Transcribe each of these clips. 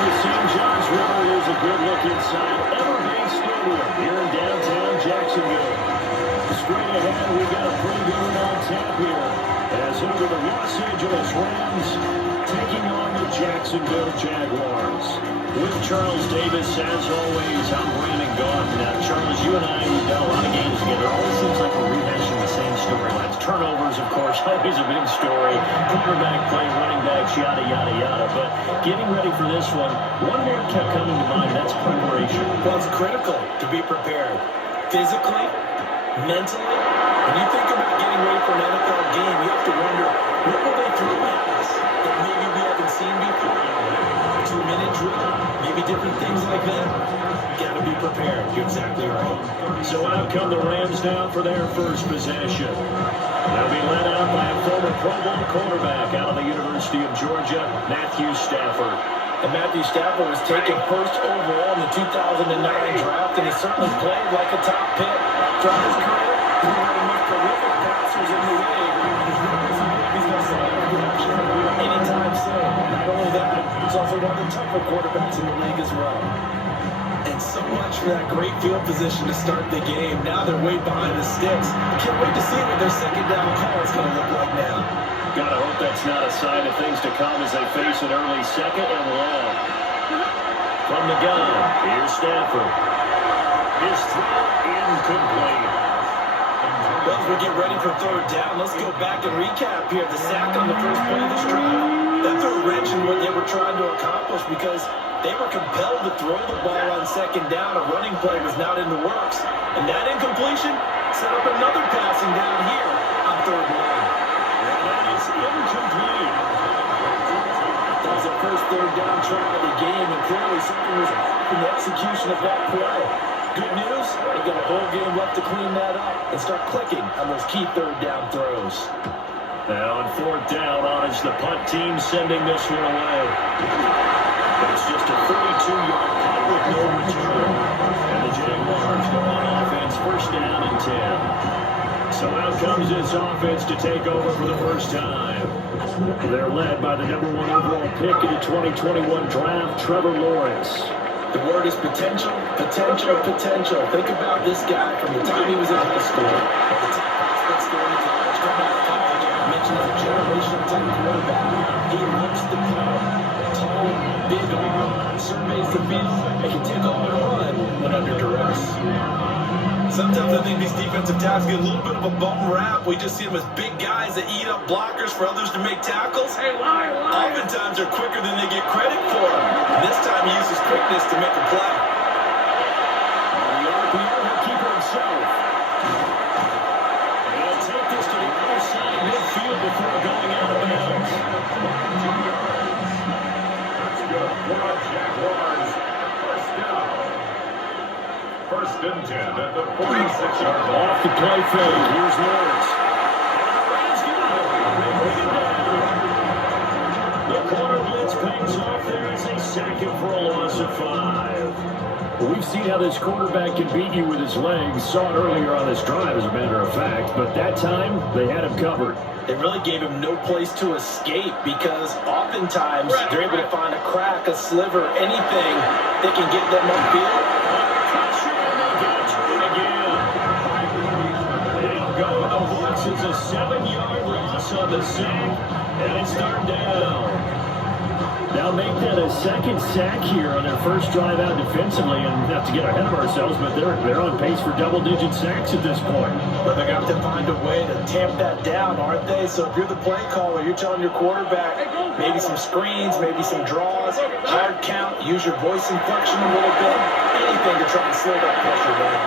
the St. John's River. Here's a good look inside Everbank Stadium here in downtown Jacksonville. Straight ahead, we've got a preview on tap here as over the Los Angeles Rams taking on the Jacksonville Jaguars. With Charles Davis, as always, I'm Brandon Gaudin. Now, Charles, you and I, we've done a lot of games together. It always seems like we're rehashing the same storylines. Turnovers, of course, always a big story. Quarterback play, running backs, yada, yada, yada. But getting ready for this one word kept coming to mind, that's preparation. Well, it's critical to be prepared. Physically, mentally. When you think about getting ready for an NFL game, you have to wonder, what will they throw at us that maybe we haven't seen before? 2-minute drill, maybe different things like that. Got to be prepared. You're exactly right. So out come the Rams now for their first possession. They'll be led out by a former Pro Bowl quarterback out of the University of Georgia, Matthew Stafford. And Matthew Stafford was taken first overall in the 2009 draft, and he certainly played like a top pick. Throughout his career, he's one of the most prolific passers in the league. He's going to say production anytime soon. Not only that, he's also one of the tougher quarterbacks in the league as well. And so much for that great field position to start the game. Now they're way behind the sticks. Can't wait to see what their second down call is going to look like now. Gotta hope that's not a sign of things to come as they face an early second and long. From the gun, here's Stafford. His throw incomplete. Well, as we get ready for third down, let's go back and recap here. The sack on the first play of this drive, that threw a wrench in what they were trying to accomplish because they were compelled to throw the ball on second down. A running play was not in the works. And that incompletion set up another passing down here on third down. That is incomplete. That was the first third down try of the game, and clearly something was in the execution of that play. Good news, they've got a whole game left to clean that up and start clicking on those key third down throws. Now on fourth down, on is the punt team sending this one away. It's just a 32-yard punt with no return. And the Jaguars go on offense, first down and 10. So out comes this offense to take over for the first time. They're led by the number 1 overall pick in the 2021 draft, Trevor Lawrence. The word is potential, potential, potential. Think about this guy from the time he was in high school, the top prospects going to college, coming out of college. I mentioned as a generational type quarterback. He looks the part. Tall, big arm, surveys the field, and can take off and run when under duress. Sometimes I think these defensive tackles get a little bit of a bum rap. We just see them as big guys that eat up blockers for others to make tackles. Oftentimes they're quicker than they get credit for. And this time he uses quickness to make a play. The RPO will keep it himself. And he'll take this to the other side of midfield before going out of bounds. That's good. For Jaguars. First down. First and 10 at the 46-yard line. Off the play fake. Here's Lawrence. The corner blitz pays off there as they sack him for a loss of 5. Well, we've seen how this quarterback can beat you with his legs. Saw it earlier on this drive, as a matter of fact. But that time, they had him covered. It really gave him no place to escape because oftentimes they're able to find a crack, a sliver, anything that can get them upfield. It's a 7-yard loss on the sack, and it's third down. Now make that a second sack here on their first drive out defensively, and not to get ahead of ourselves, but they're on pace for double-digit sacks at this point. But they're going to have to find a way to tamp that down, aren't they? So if you're the play caller, you're telling your quarterback maybe some screens, maybe some draws, hard count, use your voice inflection a little bit, anything to try and slow that pressure down.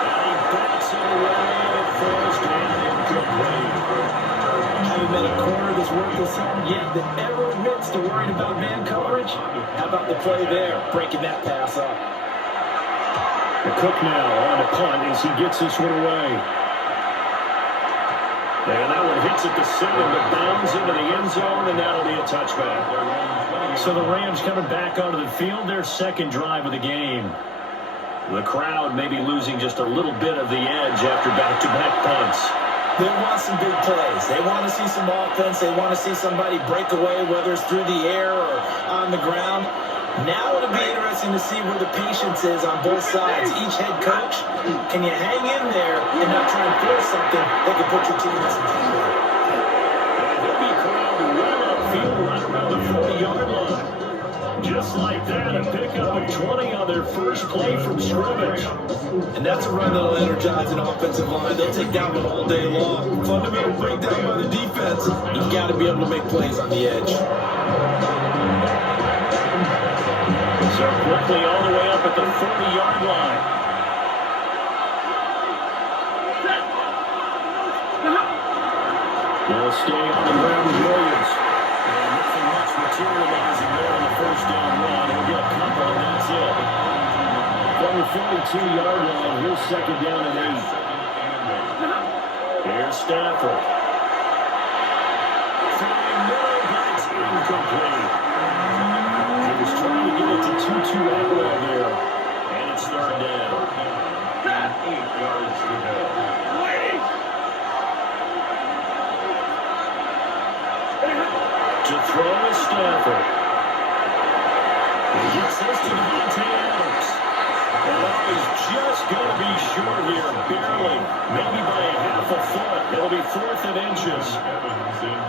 And he backs it away. First and incomplete. Haven't met a corner that's worked this hard yet that ever admits to worrying about man coverage. How about the play there, breaking that pass up? The Cook now on a punt as he gets this one away. And that one hits at the 7, but bounds into the end zone, and that'll be a touchback. So the Rams coming back onto the field, their second drive of the game. The crowd may be losing just a little bit of the edge after back-to-back punts. They want some big plays. They want to see some offense. They want to see somebody break away, whether it's through the air or on the ground. Now it'll be interesting to see where the patience is on both sides. Each head coach, can you hang in there and not try and force something that can put your team in some trouble? He'll be called right upfield right around the 40-yard line. Just like that, a pickup of 20 on their first play from scrimmage. And that's a run that'll energize an offensive line. They'll take that one all day long. Fundamental breakdown by the defense. You've got to be able to make plays on the edge. So quickly all the way up at the 40-yard line. They'll stay on the ground with Williams. And nothing much materializing there on the first down run. He'll get a couple, and that's it. From the 42-yard line, here's second down and 8. Here's Stafford. Throwing middle, but it's incomplete. He was trying to get it to Tutu Atwell there, and it's third down. 8 yards to go. To throw is Stafford. He gets this to Devontae Adams. Oh, he's just going to be short here, barely, maybe by a half a foot. It'll be 4th and inches.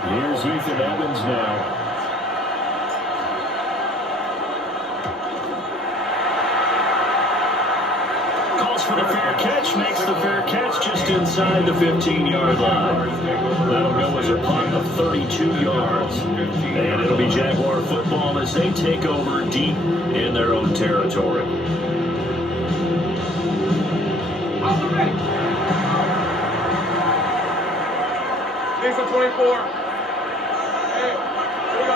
Here's Ethan Evans now. For the fair catch, makes the fair catch just inside the 15-yard line. That'll go as a punt of 32 yards. And it'll be Jaguar football as they take over deep in their own territory. Big for 24. Hey, here we go.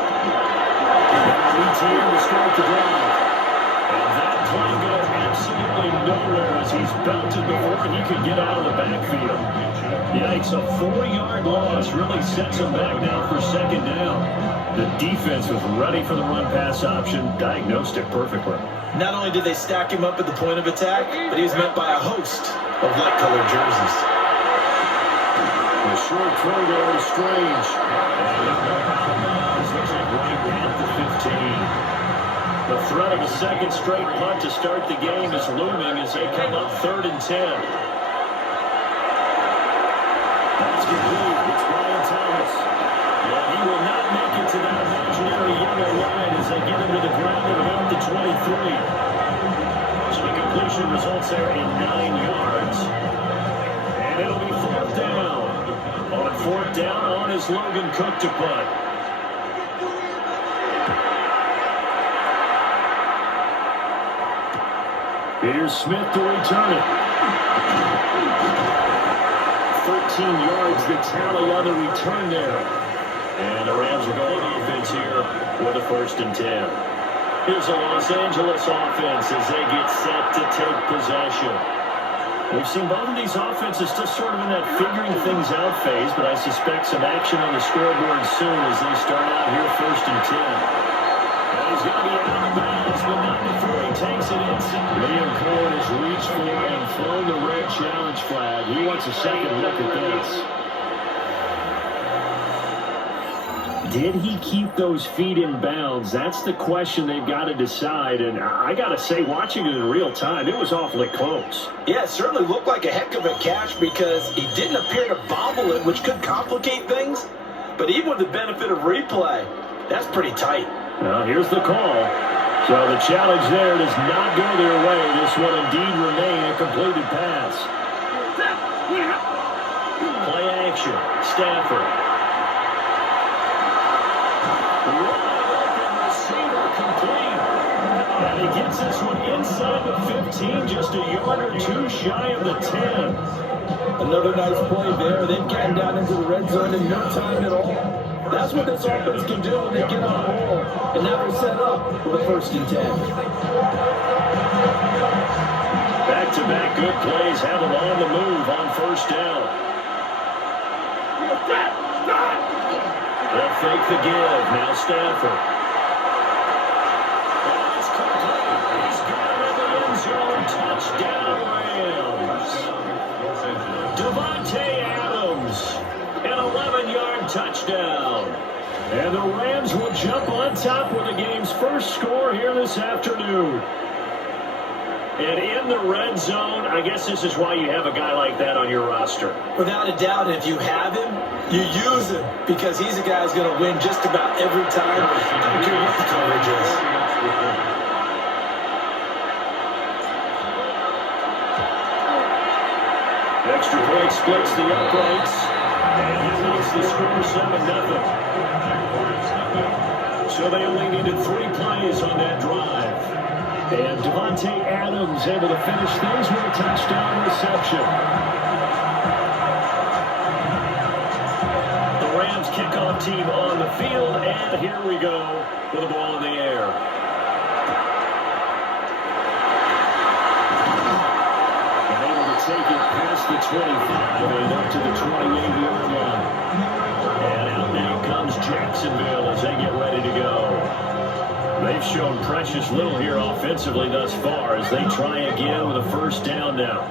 ETN to start the drive. And that play goes absolutely nowhere as he's belted before he can get out of the backfield. Yikes, a 4-yard loss really sets him back now for second down. The defense was ready for the run-pass option, diagnosed it perfectly. Not only did they stack him up at the point of attack, but he was met by a host of light-colored jerseys. The short throw there is Strange. And out of bounds, looks like right at the 15. The threat of a second straight punt to start the game is looming as they come up 3rd and 10. That's complete. It's Brian Thomas. And he will not make it to that imaginary yellow line as they get him to the ground at about the 23. So the completion results there in 9 yards. And it'll be 4th down. On 4th down, on is Logan Cook to punt. Here's Smith to return it. 13 yards the tally on the return there. And the Rams are going offense here with a 1st and 10. Here's a Los Angeles offense as they get set to take possession. We've seen both of these offenses still sort of in that figuring things out phase, but I suspect some action on the scoreboard soon as they start out here 1st and 10. He's going to be out of bounds, but not before he takes it inside. Liam Cohen has reached for and thrown the red challenge flag. He wants a second look at this. Did he keep those feet in bounds? That's the question they've got to decide. And I got to say, watching it in real time, it was awfully close. Yeah, it certainly looked like a heck of a catch because he didn't appear to bobble it, which could complicate things. But even with the benefit of replay, that's pretty tight. Well, here's the call. So the challenge there does not go their way. This will indeed remain a completed pass. Play action. Stafford. Wide open receiver complete. And he gets this one inside the 15, just a yard or two shy of the 10. Another nice play there. They've gotten down into the red zone in no time at all. That's what this offense can do when they get on the roll. And now they're set up for the 1st and 10. Back-to-back good plays have them on the move on 1st down. They'll fake the give. Now Stafford. It's complete. He's got it in the end zone. Touchdown Rams. Devontae Adams touchdown. And the Rams will jump on top with the game's first score here this afternoon. And in the red zone, I guess this is why you have a guy like that on your roster. Without a doubt, and if you have him, you use him because he's a guy who's going to win just about every time. I don't care what the coverage is. Extra point splits the uprights. And he leads the score 7-0. So they only needed 3 plays on that drive. And Devontae Adams able to finish things with a touchdown reception. The Rams kickoff team on the field, and here we go with the ball in the air. And able to take it past the 25 and up to the 28-yard line. And out now comes Jacksonville as they get ready to go. They've shown precious little here offensively thus far as they try again with a first down now.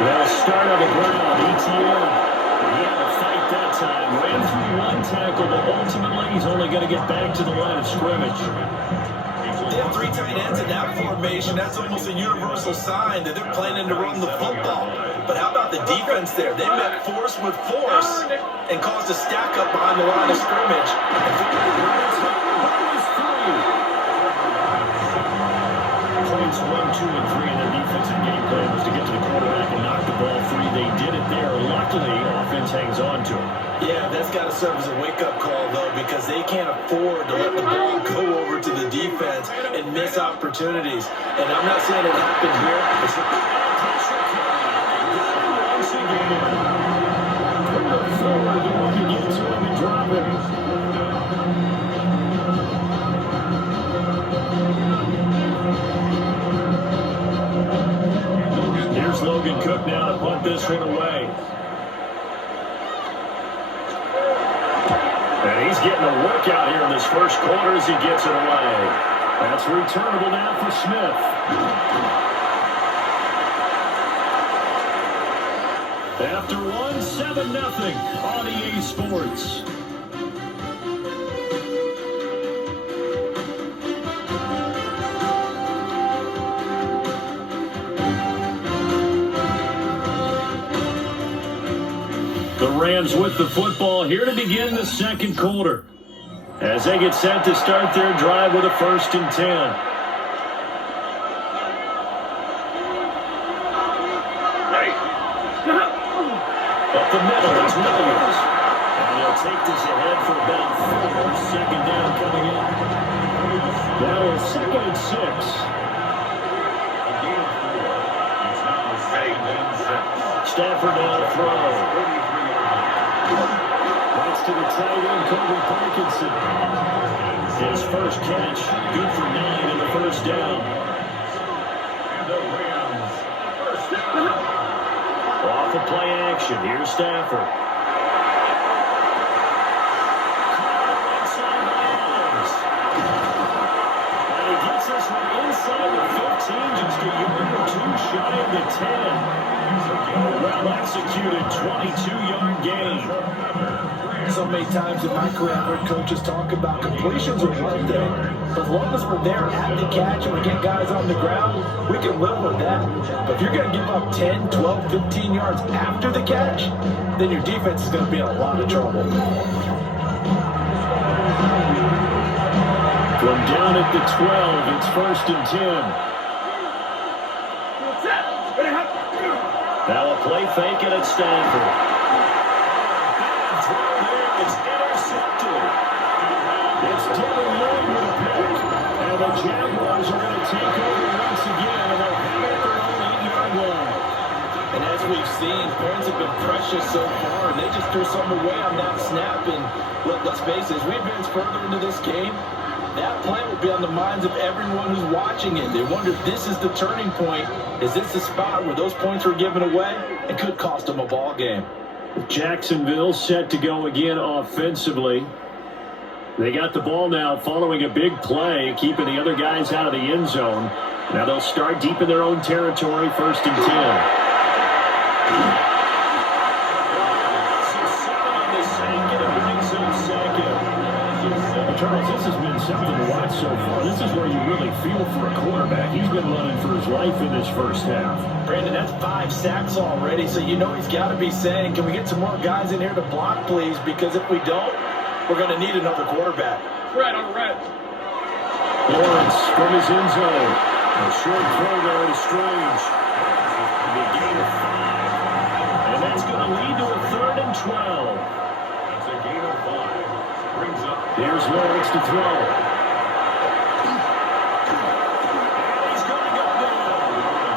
They'll start on the ground. ETN. He had to fight that time. Ran through 1 tackle, but ultimately he's only going to get back to the line of scrimmage. They have 3 tight ends in that formation. That's almost a universal sign that they're planning to run the football. But how about the defense there? They met force with force and caused a stack up behind the line of scrimmage. Points 1, 2, and 3 in their defensive game plan was to get to the quarterback and knock the ball free. They did it there. Luckily, offense hangs on to it. Yeah, that's got to serve as a wake-up call, though, because they can't afford to let the ball go over to the defense and miss opportunities. And I'm not saying it happened here. Here's Logan Cook now to punt this one away. And he's getting a workout here in this first quarter as he gets it away. That's returnable now for Smith. After 1, 7-0 on EA Sports. The Rams with the football here to begin the second quarter as they get set to start their drive with a 1st and 10. Up the middle, it's Williams. And he'll take this ahead for about 4. Second down coming in. Now it's 2nd and 6. Stafford now to throw. That's to the tight end, Kobe Parkinson. His first catch, good for 9 in the first down. Off of play action, here's Stafford. And he gets this one inside the 15, just a yard or 2 shy of the 10. Well executed, 22-yard gain. So many times in my career, I've heard coaches talk about completions are one thing. But as long as we're there at the catch and we get guys on the ground, we can live with that. But if you're going to give up 10, 12, 15 yards after the catch, then your defense is going to be in a lot of trouble. From down at the 12, it's 1st and 10. Now a play fake and it's Stafford. It's intercepted. It's Devin Lloyd with a pick. And the Jaguars are going to take over once again. And they'll have it at their own 8-yard line. And as we've seen, points have been precious so far. And they just threw something away on that snap. And let's face it, as we advance further into this game, that play will be on the minds of everyone who's watching it. They wonder if this is the turning point. Is this the spot where those points were given away? It could cost them a ball game. Jacksonville set to go again offensively. They got the ball now following a big play, keeping the other guys out of the end zone. Now they'll start deep in their own territory, 1st and 10. Charles, this has been something to watch so far. This is where you really feel for a quarterback. He's been running for his life in this first half. Brandon, that's 5 sacks already, so you know he's got to be saying, can we get some more guys in here to block, please? Because if we don't, we're going to need another quarterback. Red on red. Lawrence from his end zone. A short throw there to Strange. The gain of 5. And that's going to lead to a 3rd and 12. That's a gain of 5. Brings up. Here's Lawrence to throw. And he's going to go down.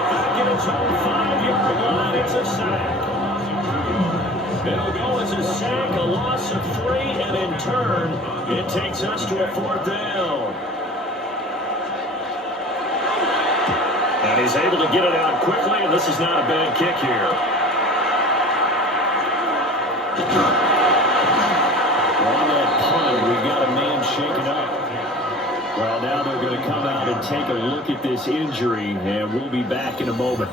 Back at his own 5-yard line. It's a sack. It'll go as a sack, a loss of 3, and in turn, it takes us to a 4th down. And he's able to get it out quickly, and this is not a bad kick here. On that punt, we've got a man shaken up. Well, now they're going to come out and take a look at this injury, and we'll be back in a moment.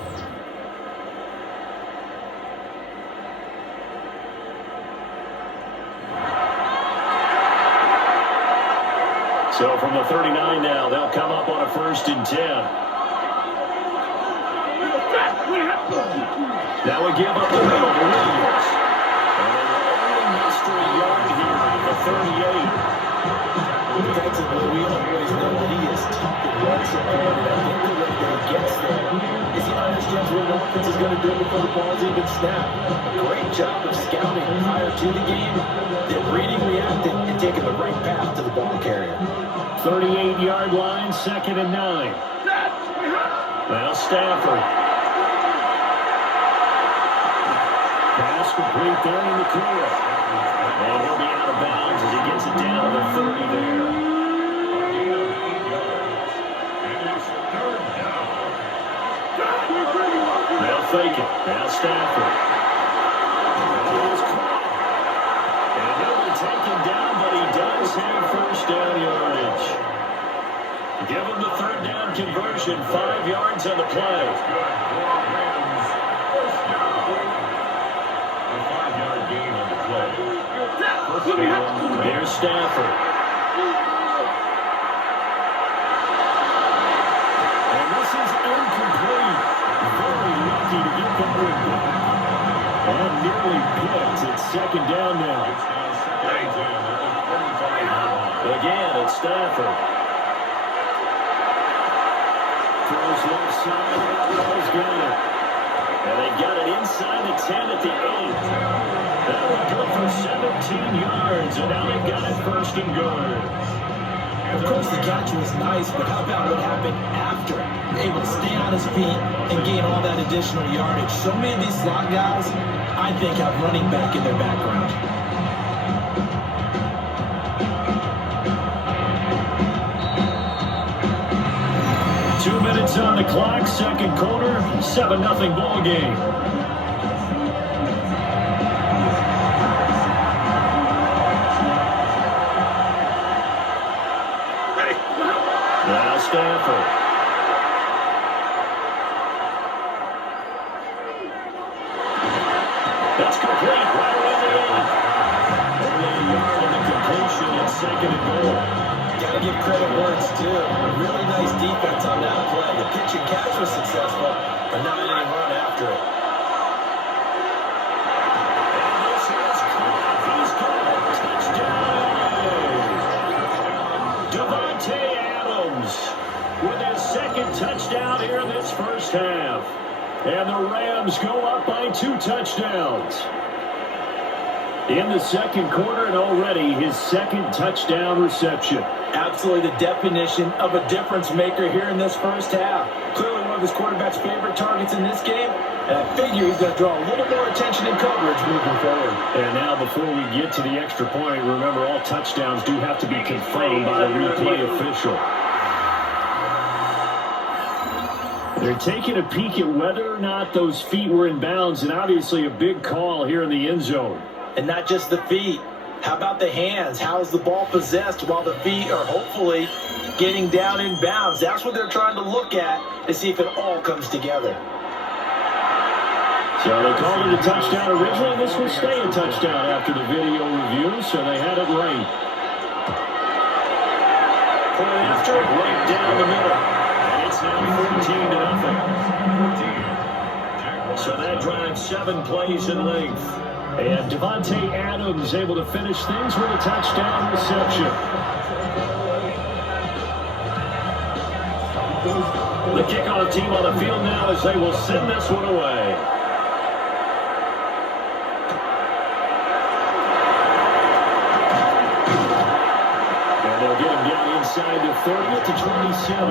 So from the 39 now, they'll come up on a 1st and 10. Now we give up the middle to Williams. And only missed a yard here at the 38. Defensively, we always know that he is tough and runs the ball, but I think the way that he gets there is he understands what the offense is going to do before the ball's even snapped. A great job of scouting prior to the game, then reading, reacting, and taking the right path to the ball carrier. 38-yard line, 2nd and 9. Now Stafford. Pass complete there in the clear. And he'll be out of bounds as he gets it down to the 30 there. They'll fake it. Now Stafford. And he'll be taken down, but he does have 1st down yardage. Give him the 3rd down conversion. 5 yards on the play. There's Stafford. And this is incomplete. Very lucky to get that one back. And nearly picked. It's 2nd down now. Again, it's Stafford. Throws left side. He's got it. And they got it inside the 10 at the 8. That would go for 17 yards, and now they've got it 1st and good. Of course, the catch was nice, but how about what happened after it? Able to stay on his feet and gain all that additional yardage. So many of these slot guys, I think, have running back in their background. Two minutes on the clock, 2nd quarter, 7-0 ball game. Now Stafford. That's complete. Right around the end. Only a yard on the completion. It's 2nd and goal. Got to give credit where it's due. Really nice defense on that play. The pitch and catch was successful, but not any run after it. And this is caught. He's got a touchdown. Devontae Adams with his 2nd touchdown here in this first half. And the Rams go up by 2 touchdowns. In the 2nd quarter, and already his 2nd touchdown reception. Absolutely the definition of a difference maker here in this first half. Clearly one of his quarterback's favorite targets in this game, and I figure he's going to draw a little more attention and coverage moving forward. And now before we get to the extra point, remember all touchdowns do have to be confirmed by a replay official. They're taking a peek at whether or not those feet were in bounds, and obviously a big call here in the end zone. And not just the feet. How about the hands? How is the ball possessed while the feet are hopefully getting down in bounds? That's what they're trying to look at to see if it all comes together. So they called it a touchdown originally. This will stay a touchdown after the video review, so they had it right. Point after it, right down the middle. And it's now 14-0. So that drives 7 plays in length. And Devontae Adams able to finish things with a touchdown reception. The kickoff team on the field now as they will send this one away. They'll get him down inside the 30 to 27.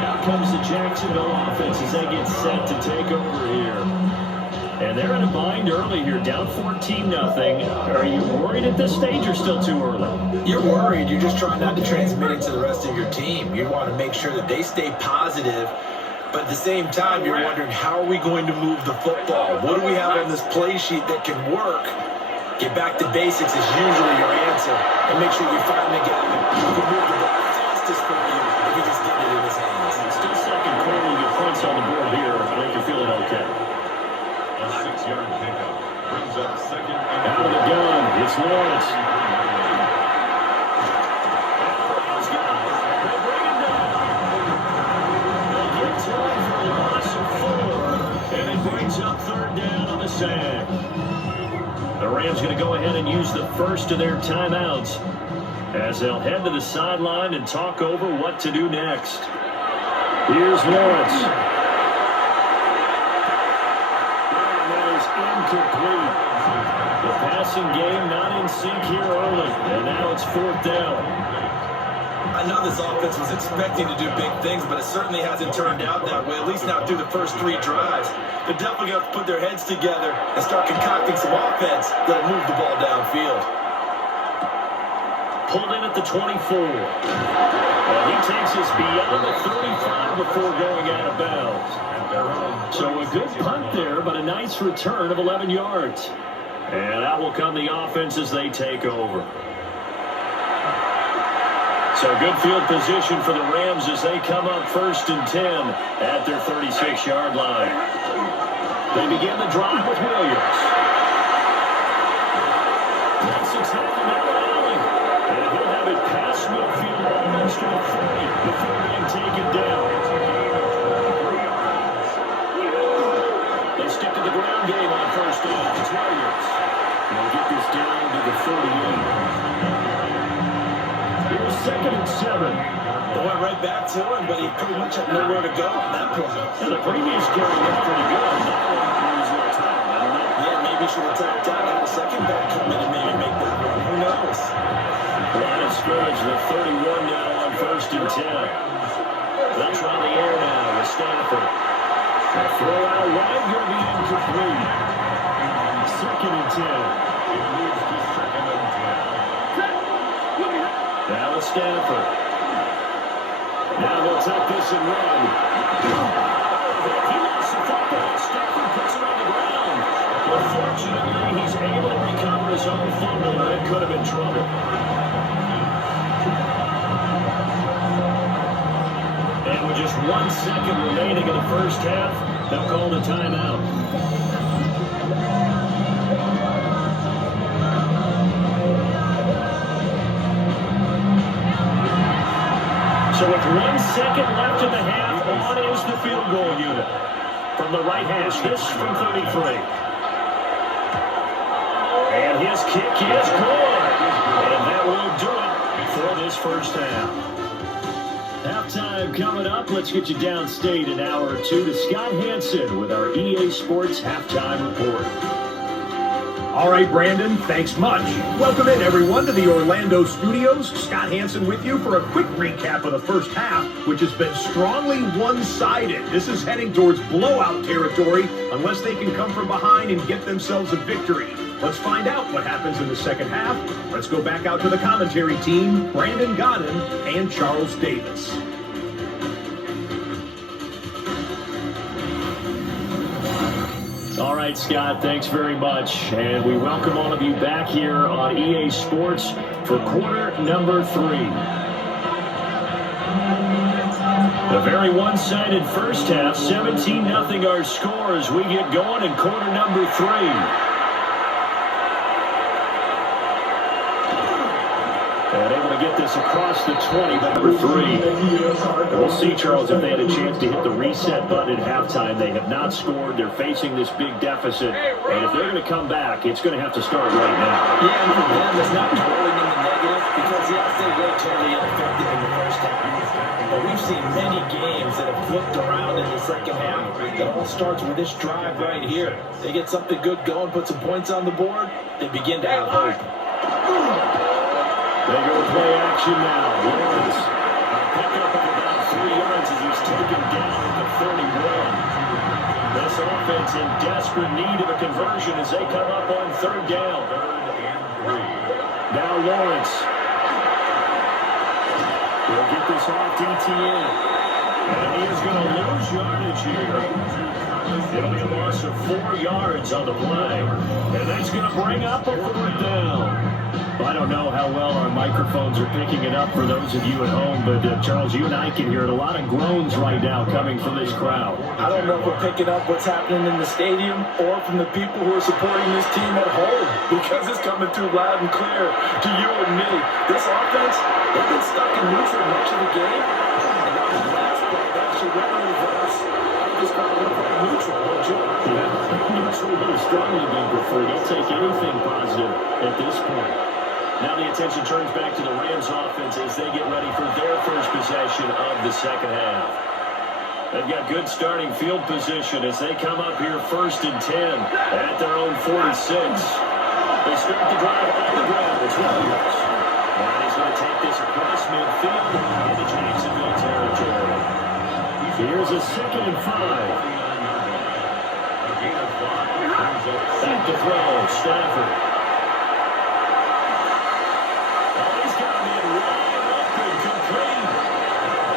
Now comes the Jacksonville offense as they get set to take over here. And they're in a bind early here, down 14-0. Are you worried at this stage or still too early? You're worried. You're just trying not to transmit it to the rest of your team. You want to make sure that they stay positive. But at the same time, you're wondering, how are we going to move the football? What do we have on this play sheet that can work? Get back to basics is usually your answer. And make sure you find the guy who can move the ball fastest for you if he just get it in his hands. Still second quarter, you get points on the board here. I think you're feeling okay. A 6-yard pickup brings up second. Out of the gun, it's Lawrence. And it brings up third down on the sack. The Rams going to go ahead and use the first of their timeouts as they'll head to the sideline and talk over what to do next. Here's Lawrence. And that is incomplete. The passing game not in sync here early, and now it's fourth down. I know this offense was expecting to do big things, but it certainly hasn't turned out that way, at least not through the first 3 drives. They're definitely going to have to put their heads together and start concocting some offense that'll move the ball downfield. Pulled in at the 24. And he takes us beyond the 35 before going out of bounds. So a good punt there, but a nice return of 11 yards. And out will come the offense as they take over. So good field position for the Rams as they come up 1st and 10 at their 36-yard line. They begin the drive with Williams. That's exactly that alley. And he'll have it past midfield almost to the 40 before being taken down. They stick to the ground game on 1st down. It's Williams. They'll get this down to the 38. Here's 2nd and 7. They went right back to him, but he pretty much had nowhere to go on that play. And the previous carry looked pretty good. Yeah, maybe should have tapped out, had a second back come in and maybe make that run. Who knows? Line of scrimmage with 31 now on 1st and 10. They'll try the air now with Stafford. The throw out wide going to be incomplete. 2nd and 10. It moves to 2nd and 10. Now it's Stafford. Now they'll take this and run. He lost the football. Stafford puts it on the ground. Unfortunately, he's able to recover his own fumble, but it could have been trouble. And with just 1 second remaining in the first half, they'll call the timeout. So with 1 second left in the half, on is the field goal unit. From the right hash, this from 33. And his kick is good. And that will do it for this first half. Halftime coming up. Let's get you downstate an hour or two to Scott Hansen with our EA Sports Halftime Report. All right, Brandon, thanks much. Welcome in, everyone, to the Orlando studios. Scott Hansen with you for a quick recap of the first half, which has been strongly one-sided. This is heading towards blowout territory unless they can come from behind and get themselves a victory. Let's find out what happens in the second half. Let's go back out to the commentary team, Brandon Godden and Charles Davis. All right, Scott, thanks very much. And we welcome all of you back here on EA Sports for quarter number 3. A very one-sided first half, 17-0 our score as we get going in quarter number 3. And able to get this across the 20 by number 3. We'll see, Charles, if they had a chance to hit the reset button at halftime. They have not scored. They're facing this big deficit. And if they're going to come back, it's going to have to start right now. Yeah, and for them, it's not dwelling in the negative because, yes, they were totally ineffective in the first half. But we've seen many games that have flipped around in the second half. It all starts with this drive right here. They get something good going, put some points on the board, they begin to have hope. They go play action now. Lawrence, a pickup of about 3 yards as he's taken down at the 31. This offense in desperate need of a conversion as they come up on 3rd down. 3rd and 3. Now Lawrence. He'll get this off DTN. And he is going to lose yardage here. It'll be a loss of 4 yards on the play. And that's going to bring up a 4th down. I don't know how well our microphones are picking it up for those of you at home, but Charles, you and I can hear it. A lot of groans right now coming from this crowd. I don't know if we're picking up what's happening in the stadium or from the people who are supporting this team at home because it's coming through loud and clear to you and me. This offense, they've been stuck in neutral much of the game. And now the last play, they actually went in reverse. I'm just going to play neutral, don't you? Yeah, neutral would have strongly been preferred. I'll take anything positive at this point. Now the attention turns back to the Rams offense as they get ready for their first possession of the second half. They've got good starting field position as they come up here 1st and 10 at their own 46. They start the drive on the ground. It's Williams. And he's going to take this across midfield into Jacksonville territory. Here's a 2nd and 5. Back to throw, Stafford.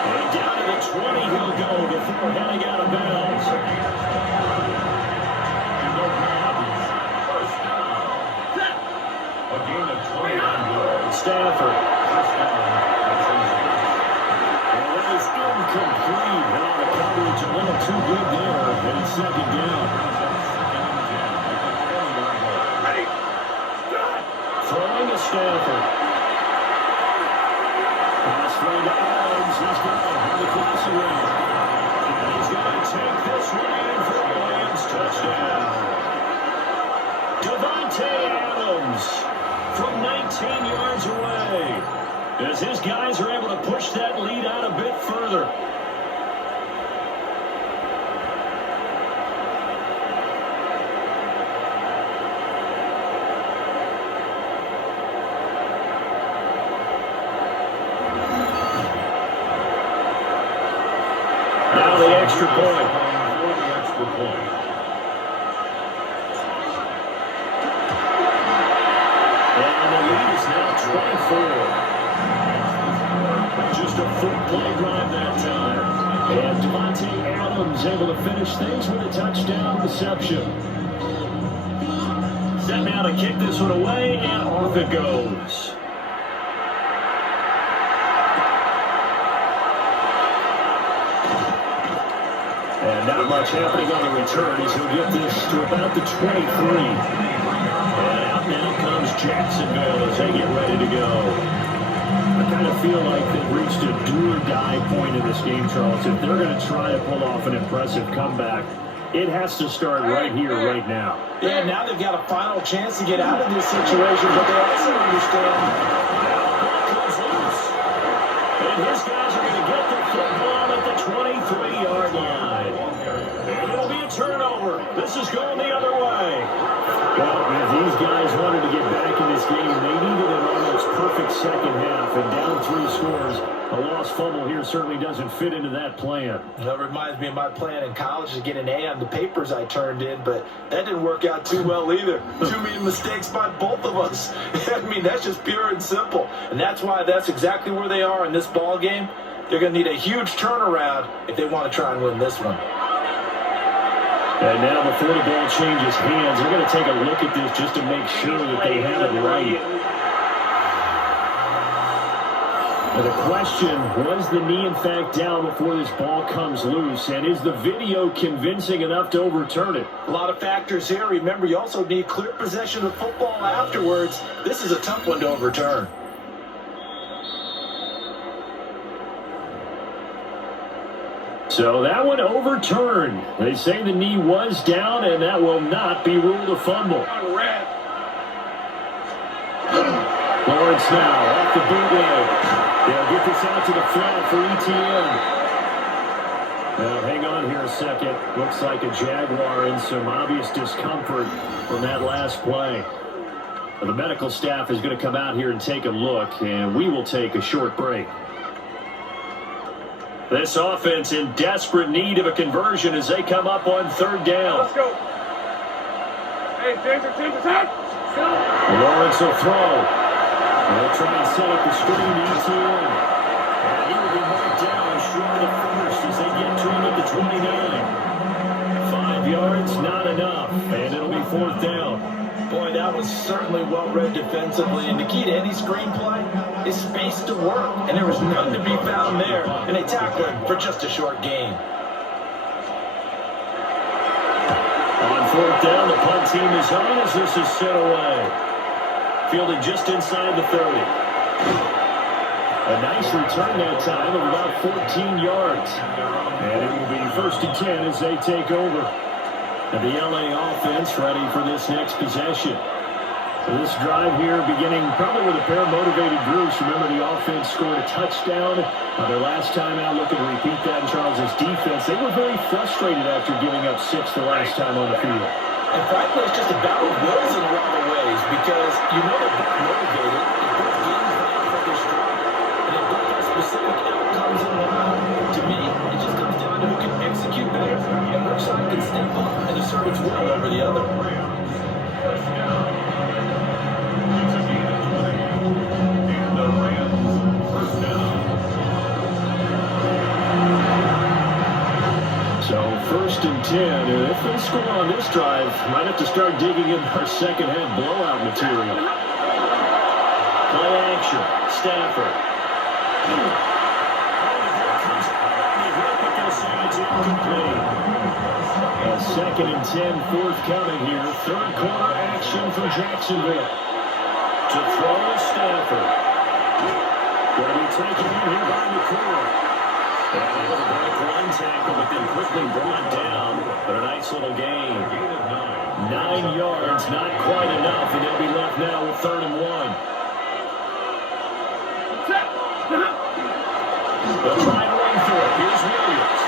And down to the 20 he'll go before heading out of bounds. A gain of 20 on board. Stafford. And that is incomplete. Now the coverage a little too good there. And it's 2nd down. Throwing to Stafford. Pass thrown to Adams. He's got the cross away. And he's going to take this one in for a Lions touchdown. Davante Adams from 19 yards away. As his guys are able to push that lead out a bit further. Now the extra point. And the lead is now 24. Just a 4-play drive that time. And Davante Adams able to finish things with a touchdown reception. Set now to kick this one away, and off it goes. And not much happening on the return as he'll get this to about the 23. And out now comes Jacksonville as they get ready to go. I kind of feel like they've reached a do-or-die point in this game, Charles. If they're going to try to pull off an impressive comeback, it has to start right here, right now. Yeah, now they've got a final chance to get out of this situation, but they also understand. Now the ball comes loose. And his guys are going to get the football at the 23-yard line. And it'll be a turnover. This is going the other way. Well, if these guys wanted to get back in this game, they needed an almost perfect second half. And down 3 scores, a lost fumble here certainly doesn't fit into that plan. That reminds me of my plan in college to get an A on the papers I turned in, but that didn't work out too well either. Too many mistakes by both of us. I mean, that's just pure and simple. And that's why that's exactly where they are in this ball game. They're going to need a huge turnaround if they want to try and win this one. And now before the ball changes hands, we're going to take a look at this just to make sure that they have it right. And the question, was the knee in fact down before this ball comes loose? And is the video convincing enough to overturn it? A lot of factors here. Remember, you also need clear possession of football afterwards. This is a tough one to overturn. So that one overturned. They say the knee was down, and that will not be ruled a fumble. Lawrence now off the bootleg. They'll get this out to the flat for ETN. Now, hang on here a second. Looks like a Jaguar in some obvious discomfort from that last play. Well, the medical staff is going to come out here and take a look, and we will take a short break. This offense in desperate need of a conversion as they come up on third down. Let's go. Hey, James, out. Lawrence will throw. They'll try and set up the screen to ETN. And he will be marked down short of the first as they get to him at the 29. 5 yards, not enough. And it'll be fourth down. Boy, that was certainly well-read defensively. And the key to any screenplay is space to work. And there was none to be found there. And they tackled him for just a short gain. On fourth down, the punt team is on as this is set away. Fielded just inside the 30. A nice return that time of about 14 yards. And it will be first and 10 as they take over. And the LA offense ready for this next possession. So this drive here beginning probably with a pair of motivated groups. Remember, the offense scored a touchdown their last time out. Looking to repeat that in Charles's defense. They were very frustrated after giving up 6 the last time on the field. And frankly, it's just a battle of wills in a lot of ways because you know they're both motivated. They both game plan for their stride. And they both have specific outcomes in mind. To me, it just comes down to who can execute better and which side can step up and assert its will over the other. So first and 10, and if they score on this drive, might have to start digging in our second half blowout material. Play action, Stafford. A second and 10 forthcoming here. Third quarter action for Jacksonville. To throw to Stafford. Going to be taken in here by McCoy. And a break one tackle, but then quickly brought down. But a nice little gain. 9 yards, not quite enough, and they'll be left now with 3rd and 1. They'll try to run through it. Here's Williams.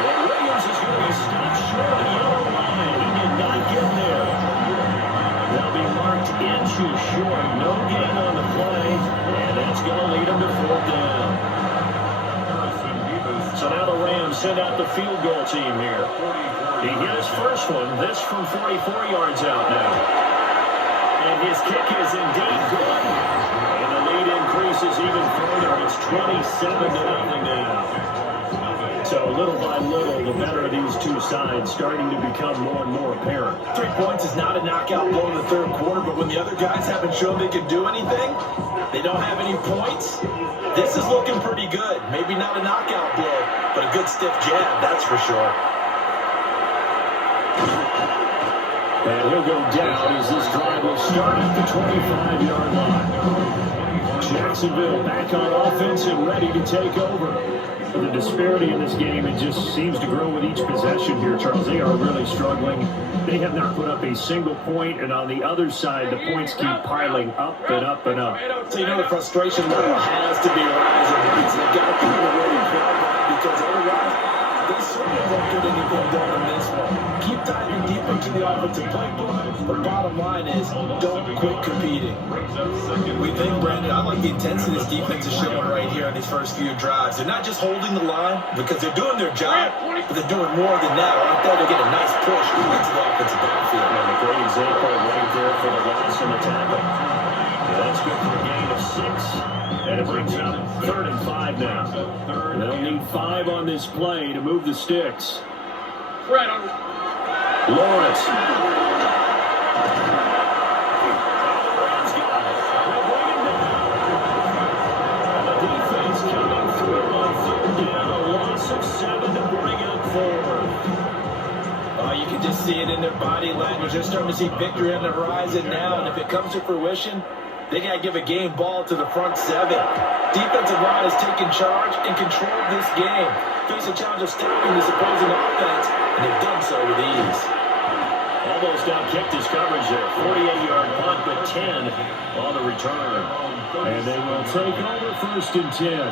Well, Williams is going to be stopped short of the yellow line. He did not get there. They'll be marked inches short. No gain on the play, and that's going to lead them to 4th down. So now the Rams send out the field goal team here. He hit his first one. This from 44 yards out now. And his kick is indeed good. And the lead increases even further. It's 27-0 now. So little by little, the better of these two sides starting to become more and more apparent. 3 points is not a knockout blow in the third quarter, but when the other guys haven't shown they can do anything, they don't have any points. This is looking pretty good. Maybe not a knockout blow, but a good stiff jab, that's for sure. And he'll go down as this drive will start at the 25-yard line. Jacksonville back on offense and ready to take over. The disparity in this game, it just seems to grow with each possession here, Charles. They are really struggling. They have not put up a single point, and on the other side, the points keep piling up and up and up. So you know the frustration level has to be rising. They've got to find a way to grab that because otherwise, they certainly won't get anything done in this one. Keep diving deep into the offensive playbook. The bottom line is, don't quit competing. We think, Brandon, I like the intensity this defense is showing right here on these first few drives. They're not just holding the line because they're doing their job, but they're doing more than that. Right there, they get a nice push into the offensive backfield. And a great example right there for the loss on the tackle. Yeah, that's good for a gain of 6. And it brings up 3rd and 5 now. They'll need 5 on this play to move the sticks. Lawrence. see it in their body language. They're starting to see victory on the horizon now, and if it comes to fruition, they got to give a game ball to the front seven. Defensive line has taken charge and controlled this game. Face a challenge of stopping this opposing offense, and they've done so with ease. Almost outkicked his coverage there. 48-yard punt, but 10 on the return. And they will take over 1st and 10.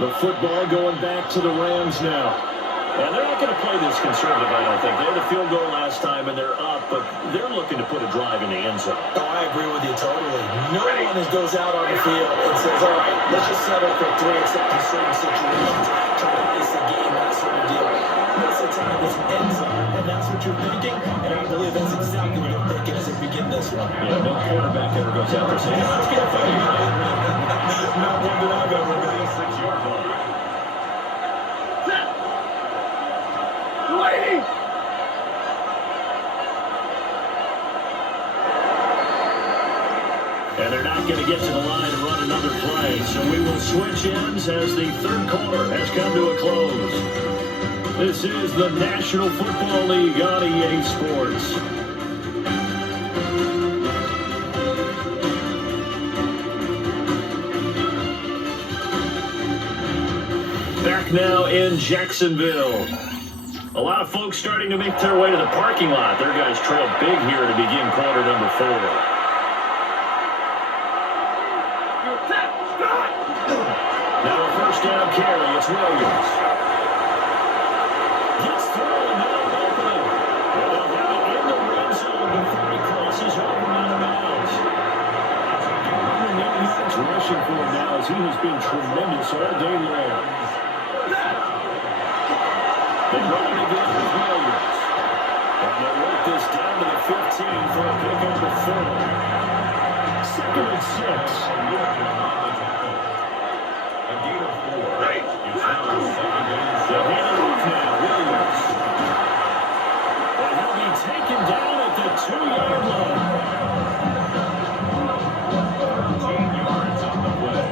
The football going back to the Rams now. And they're not going to play this conservative, I don't think. They had a field goal last time, and they're up, but they're looking to put a drive in the end zone. Oh, I agree with you totally. No one goes out on the field and says, all right, let's just settle for 3 except in certain situations. Try to ice the game, that sort of deal. Most of the time, it's end zone, and that's what you're thinking, and I believe that's exactly what you're thinking as we begin this one. Yeah, no quarterback ever goes out there saying, let's get a fight. Not one that I've ever been. 6-yard line. And they're not going to get to the line and run another play. So we will switch ends as the 3rd quarter has come to a close. This is the National Football League on EA Sports. Back now in Jacksonville. A lot of folks starting to make their way to the parking lot. Their guys trailed big here to begin quarter number 4. Now a 1st down carry. It's Williams. Gets through and now open. And they'll have it in the red zone before he crosses over out of bounds. 108 yards rushing for him now as he has been tremendous all day long. They run it again with Williams. And they'll work this down to the 15 for a pick number 4. 2nd and 6. They'll hand it off now, Williams. And he'll be taken down at the 2-yard line. 13 yards on the play.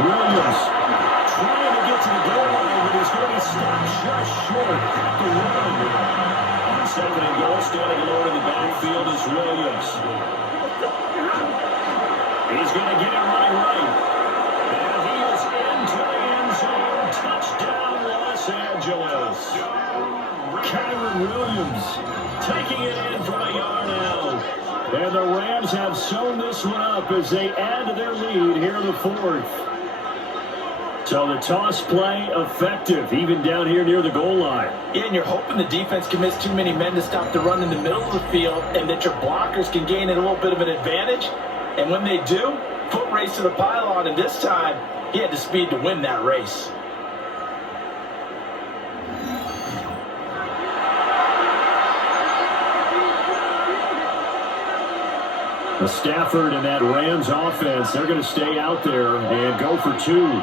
Williams trying to get to the goal line, but he's going to stop just short at the run. 2nd and goal, standing alone in the backfield is Williams. He's going to get it running right. And he is into the end zone. Touchdown, Los Angeles. Kyron Williams taking it in from a yard out. And the Rams have sewn this one up as they add to their lead here in the 4th. So the toss play effective, even down here near the goal line. Yeah, and you're hoping the defense can miss too many men to stop the run in the middle of the field and that your blockers can gain a little bit of an advantage. And when they do, foot race to the pylon, and this time, he had the speed to win that race. The Stafford and that Rams offense, they're going to stay out there and go for 2.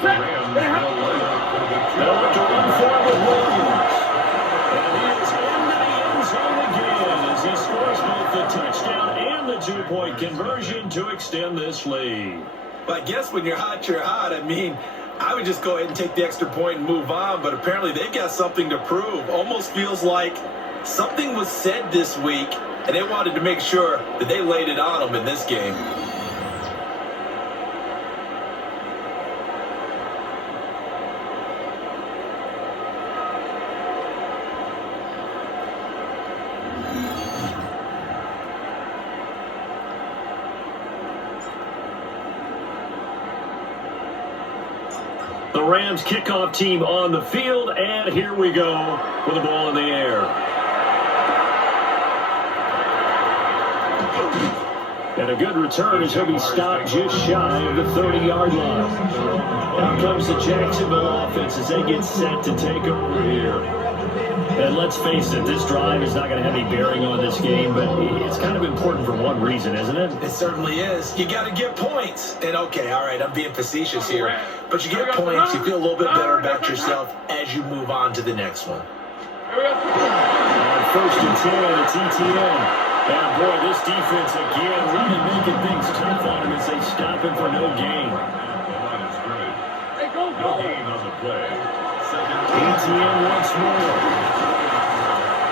The Rams they'll look to run forward with Williams. And he is into the end zone again as he scores both the touchdown and the 2-point conversion to extend this lead. But I guess when you're hot, you're hot. I mean, I would just go ahead and take the extra point and move on, but apparently they've got something to prove. Almost feels like something was said this week, and they wanted to make sure that they laid it on them in this game. The Rams kickoff team on the field, and here we go with the ball in the air. And a good return as he'll be stopped just shy of the 30-yard line. Out comes the Jacksonville offense as they get set to take over here. And let's face it, this drive is not going to have any bearing on this game, but it's kind of important for one reason, isn't it? It certainly is. You got to get points. And okay, all right, I'm being facetious here. But you get points, you feel a little bit better about yourself as you move on to the next one. On 1st and 10, it's ETN. And boy, this defense again really making things tough on him as they stop him for no gain. Hey, go, No gain on the play. ATM once more.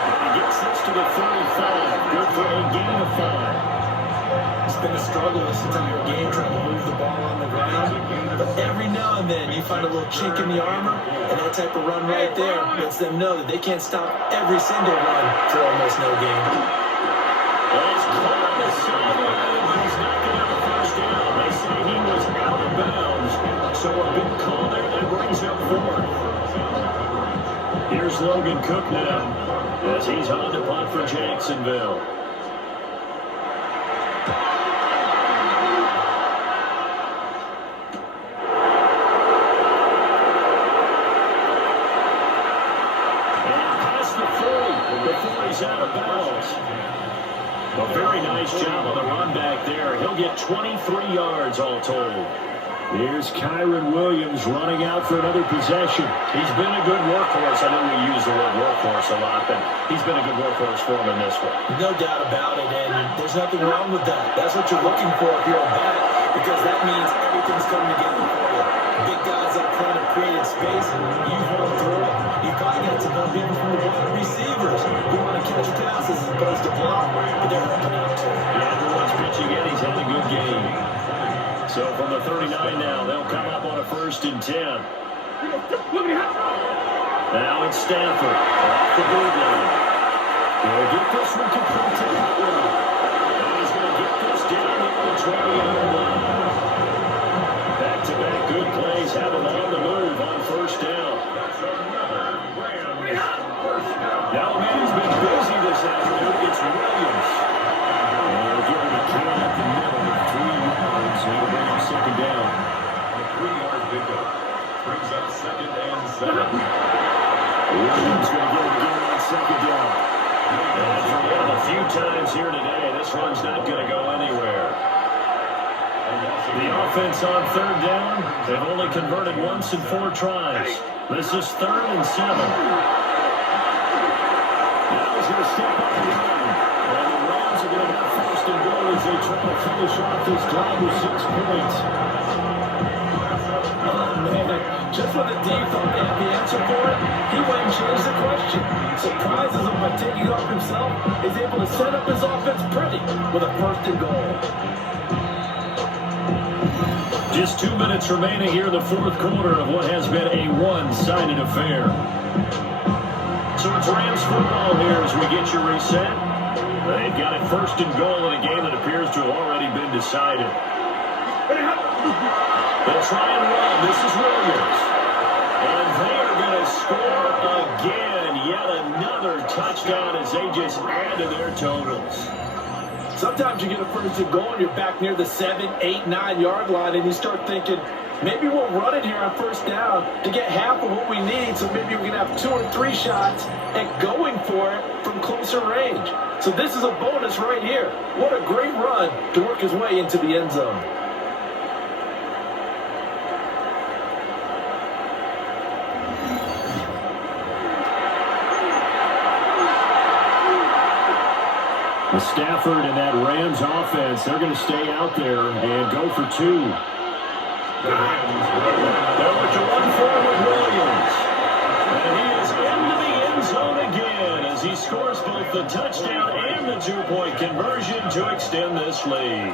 And he gets this to the 35. Good for a gain of 5. It's been a struggle this entire game trying to move the ball on the ground. But every now and then you find a little chink in the armor, and that type of run right there lets them know that they can't stop every single run for almost no gain. As caught on the sideline, he's not going to have a first down. They say he was out of bounds. So a big call there that brings up 4th. Here's Logan Cook now as he's on the punt for Jacksonville. Out of bounds. A very nice job on the run back there. He'll get 23 yards all told. Here's Kyron Williams running out for another possession. He's been a good workhorse. I know we use the word workhorse a lot, but he's been a good workhorse for him in this one. No doubt about it, and there's nothing wrong with that. That's what you're looking for if you're a back, because that means everything's coming together for you. Big guys up front have created space, and you've run through it. You've probably got some help even from the wide receivers who want to catch passes as opposed to block, but they're helping out too. Yeah, everyone's pitching in. He's had a good game. So from the 39 now, they'll come up on a 1st and 10. Now it's Stafford off the board line. They'll get this one complete to Atwell. And he's going to get this down at the 20-yard line. Back-to-back good plays have him on the move on 1st down. Now a man who's been busy this afternoon, it's Williams. And they'll give him a count at the middle with 3 yards. And it'll bring him 2nd down. A 3-yard pickup. Brings up 2nd and 7. Williams going to get it again on 2nd down. And for one of the few times here today, this one's not going to go anywhere. The offense on 3rd down, they've only converted once in 4 tries. This is 3rd and 7. Now he's going to step up and run. And the Rams are going to have 1st and goal as they try to finish off this drive with 6 points. Oh, man. Just when the D thought they had the answer for it, he went and changed the question. Surprises him by taking off himself. He's able to set up his offense pretty with a 1st and goal. Just 2 minutes remaining here in the 4th quarter of what has been a one-sided affair. So it's Rams football here as we get your reset. They've got a 1st and goal in a game that appears to have already been decided. They'll try and run. This is Williams. And they are going to score again. Yet another touchdown as they just add to their totals. Sometimes you get a 1st and goal and you're back near the 7, 8, 9 yard line and you start thinking, maybe we'll run it here on 1st down to get half of what we need, so maybe we can have 2 or 3 shots at going for it from closer range. So this is a bonus right here. What a great run to work his way into the end zone. Stafford and that Rams offense, they're going to stay out there and go for 2. They're going to run forward with Williams. And he is into the end zone again as he scores both the touchdown and the 2-point conversion to extend this lead.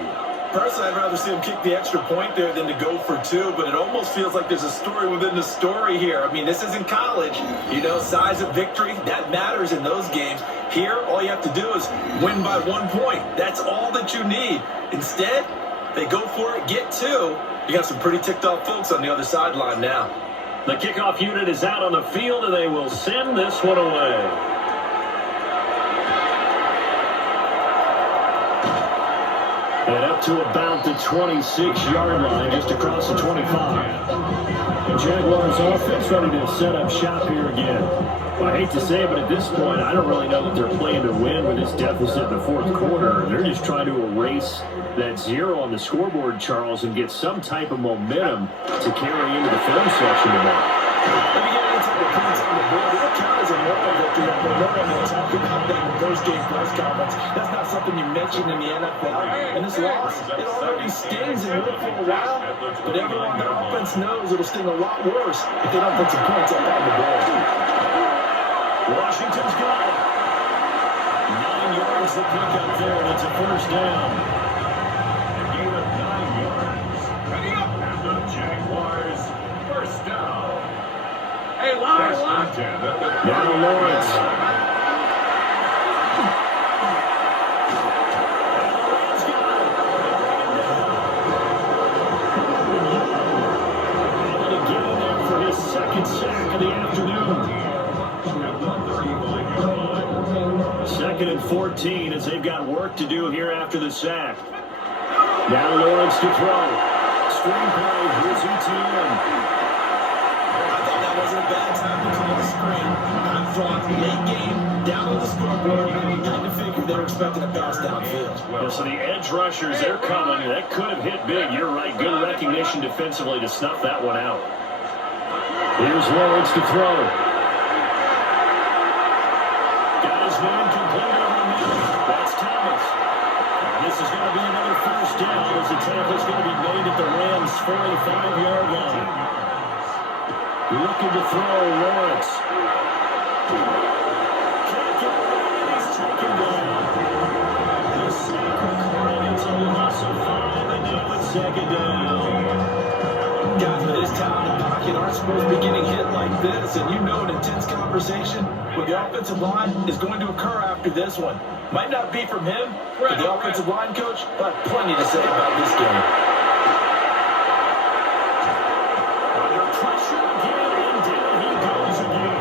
Personally, I'd rather see him kick the extra point there than to go for 2, but it almost feels like there's a story within the story here. I mean, this isn't college. You know, size of victory, that matters in those games. Here, all you have to do is win by 1 point. That's all that you need. Instead, they go for it, get 2. You got some pretty ticked off folks on the other sideline now. The kickoff unit is out on the field, and they will send this one away. And up to about the 26-yard line, just across the 25. The Jaguars offense ready to set up shop here again. Well, I hate to say it, but at this point, I don't really know that they're playing to win with this deficit in the 4th quarter. They're just trying to erase that 0 on the scoreboard, Charles, and get some type of momentum to carry into the film section tonight. Let me get into the points on the board. What count as a moral victory? We'll talk about that in the first post-game press conference. That's not something you mention in the NFL. And this loss, it already stings and will for a while. But everyone on the offense knows it'll sting a lot worse if they don't put some points up on the board. Washington's got it. 9 yards to pick up there, and it's a first down. Gain of 9 yards. And the Jaguars, first down. Hey, line. Now Lawrence. Second sack of the afternoon. 2nd and 14 as they've got work to do here after the sack. Now Lawrence to throw. Screen play. Here's ETN. I thought that wasn't a bad time to call the screen. I thought late game, down on the scoreboard, had to figure they were expecting a pass downfield. Yeah, so the edge rushers, they're coming. That could have hit big. You're right. Good recognition defensively to snuff that one out. Here's Lawrence to throw. Got his man complete over the middle. That's Thomas. And this is going to be another first down as the tackle's going to be made at the Rams' 45-yard line. Looking to throw, Lawrence. Can't get away, and he's taken down. The sack recorded until the loss of 5, and now it's 2nd down. Guys with his talent in the pocket aren't supposed to be getting hit like this, and you know an intense conversation with the offensive line is going to occur after this one. Might not be from him, but the offensive line coach will have plenty to say about this game. Under pressure again, and down he goes again.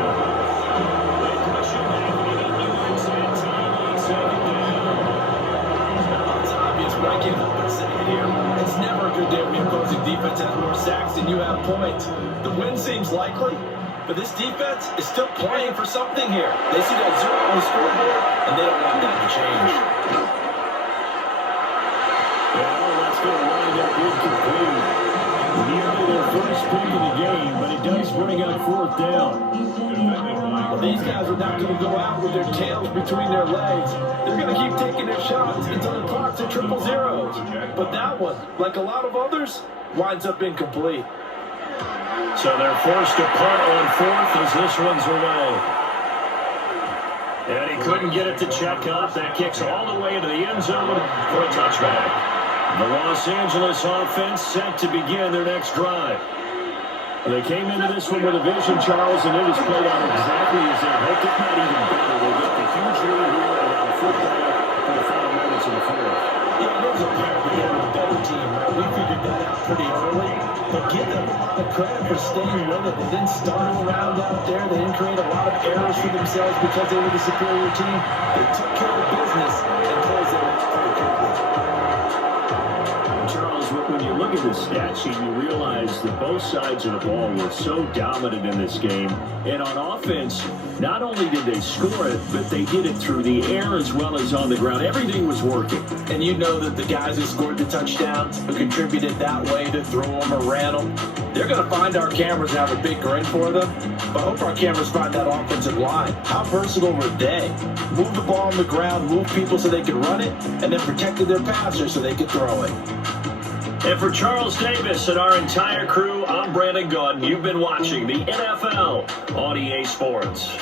They push him back, and he moves, and timely 2nd down. It's obvious, but I can't help but say it here. It's never a good day when the opposing defense has more sacks than you have points. The win seems likely, but this defense is still playing for something here. They see that 0 on the scoreboard, and they don't want that to change. Well, that's going to wind up incomplete. Nearly their first pick of the game, but it does bring up 4th down. Well, these guys are not going to go out with their tails between their legs. They're going to keep taking their shots until the clock's at 000. But that one, like a lot of others, winds up incomplete. So they're forced to punt on 4th as this one's away. And he couldn't get it to check up. That kicks all the way into the end zone for a touchback. The Los Angeles offense set to begin their next drive. They came into this one with a vision, Charles, and it has played out exactly as they hoped, if not even better. They get the huge lead here around football for the final moments of the 4th. Yeah, it was apparent they were the better team, right? We figured that out pretty early. But give them a lot of credit for staying with it. They didn't stumble around out there. They didn't create a lot of errors for themselves because they were the superior team. They took care of business and closed it out pretty quickly. Charles, when you look at the stat sheet, you realize that both sides of the ball were so dominant in this game. And on offense, not only did they score it, but they hit it through the air as well as on the ground. Everything was working. And you know that the guys who scored the touchdowns, who contributed that way to throw them or ran them, they're going to find our cameras and have a big grin for them. But I hope our cameras find that offensive line. How versatile were they? Move the ball on the ground, move people so they could run it, and then protected their passers so they could throw it. And for Charles Davis and our entire crew, I'm Brandon Gaudin. You've been watching the NFL on EA Sports.